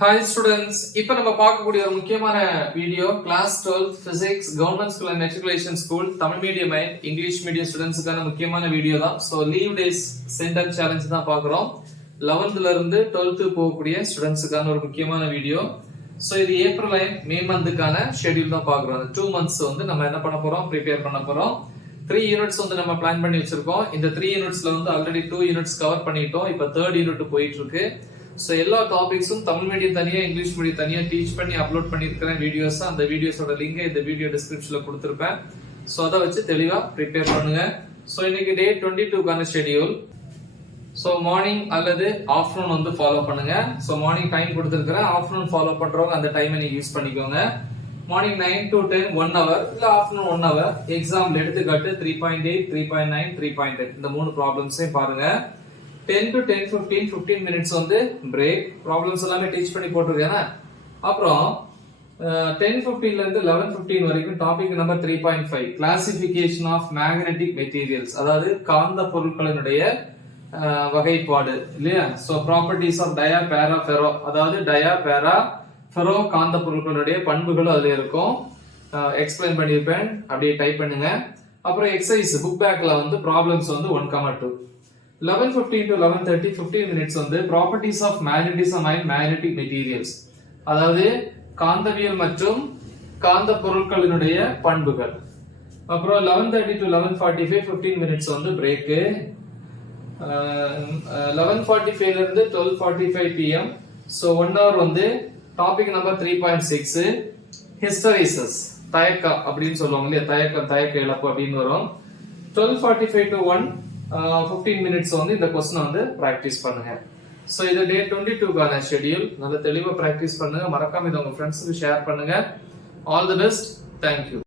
Hi students, இப்போ நம்ம பார்க்கக்கூடிய ஒரு முக்கியமான video class 12 physics government school and matriculation school Tamil medium and English medium ஸ்டூடண்ட்ஸ்க்கான முக்கியமான வீடியோ தான். So leave days sentence challenge தான் பார்க்கறோம். 11th ல இருந்து 12th போகக்கூடிய ஸ்டூடண்ட்ஸ்க்கான ஒரு முக்கியமான வீடியோ. சோ இது ஏப்ரல் அண்ட் மே மந்த்க்கான ஷெட்யூல் தான் பார்க்கறோம். 2 months வந்து நம்ம என்ன பண்ண போறோம், ப்ரிப்பேர் பண்ண போறோம். 3 யூனிட்ஸ் வந்து நம்ம பிளான் பண்ணி வச்சிருக்கோம். இந்த 3 யூனிட்ஸ்ல வந்து ஆல்ரெடி 2 யூனிட்ஸ் கவர் பண்ணிட்டோம். இப்போ 3rd யூனிட் போயிட்டு இருக்கு. சோ எல்லா டாபிக்ஸும் தமிழ் மீடியம் தனியா இங்கிலீஷ் மீடியம் தனியா டீச் பண்ணி அப்லோட் பண்ணிருக்கிறேன் வீடியோஸ். அந்த வீடியோஸோட லிங்க் இந்த வீடியோ டிஸ்கிரிப்ஷன்ல கொடுத்திருப்பேன். சோ அத வச்சு தெளிவா ப்ரிப்பேர் பண்ணுங்க. சோ இன்னைக்கு டே 22 கான ஷெட்யூல். சோ மார்னிங் அல்லது ஆஃப்டர்நூன் வந்து ஃபாலோ பண்ணுங்க. சோ மார்னிங் டைம் கொடுத்திருக்கிறேன். ஆஃப்டர்நூன் ஃபாலோ பண்றவங்க அந்த டைமை நீங்க யூஸ் பண்ணிக்கோங்க. மார்னிங் 9 to 10 1 hour இல்ல ஆஃப்டர்நூன் 1 hour. எக்ஸாம்ல எடுத்துக்காட்டு 3.8 3.9 3.8 இந்த மூணு ப்ராப்ளம்ஸையும் பாருங்க. 10 to 10:15 15 minutes வந்து பிரேக். ப்ராப்ளம்ஸ் எல்லாமே டீச் பண்ணி போட்டுருக்கேன். அப்புறம் 10:15 ல இருந்து 11:15 வரைக்கும் topic number 3.5 classification of magnetic materials, அதாவது காந்த பொருட்களினுடைய வகைப்பாடு இல்லையா. சோ ப்ராப்பர்ட்டிஸ் ஆஃப் டயா பேரா ஃபெரோ, அதாவது டயா பேரா ஃபெரோ காந்த பொருட்களுடைய பண்புகள் அதுல இருக்கும். எக்ஸ்பிளைன் பண்ணிருப்பேன், அப்படியே டைப் பண்ணுங்க. அப்புறம் எக்ஸசைஸ் புக் பேக்ல வந்து ப்ராப்ளம்ஸ் வந்து 1,2 11:15 to 11:30 15 minutes வந்து properties of magnetism and magnetic materials, அதாவது காந்தவியல் மற்றும் காந்த பொருட்களினுடைய பண்புகள். அப்புறம் 11:30 to 11:45 15 minutes வந்து பிரேக். 11:45 ல இருந்து 12:45 pm. சோ 1 hour வந்து டாபிக் நம்பர் 3.6 ஹிஸ்டரிசிஸ், தயக்கம் அப்படின்னு சொல்லுவாங்க இல்லையா, தயக்க இழப்பு அப்படின்னு வரும். 12:45 to 1 15 minutes வந்து இந்த क्वेश्चन வந்து பிராக்டீஸ் பண்ணுங்க. சோ இது டே 22 கான ஷெட்யூல். நல்ல தெளிவா பிராக்டீஸ் பண்ணுங்க. மறக்காம இத உங்க ஃப்ரெண்ட்ஸ்க்கு ஷேர் பண்ணுங்க. All the best. Thank you.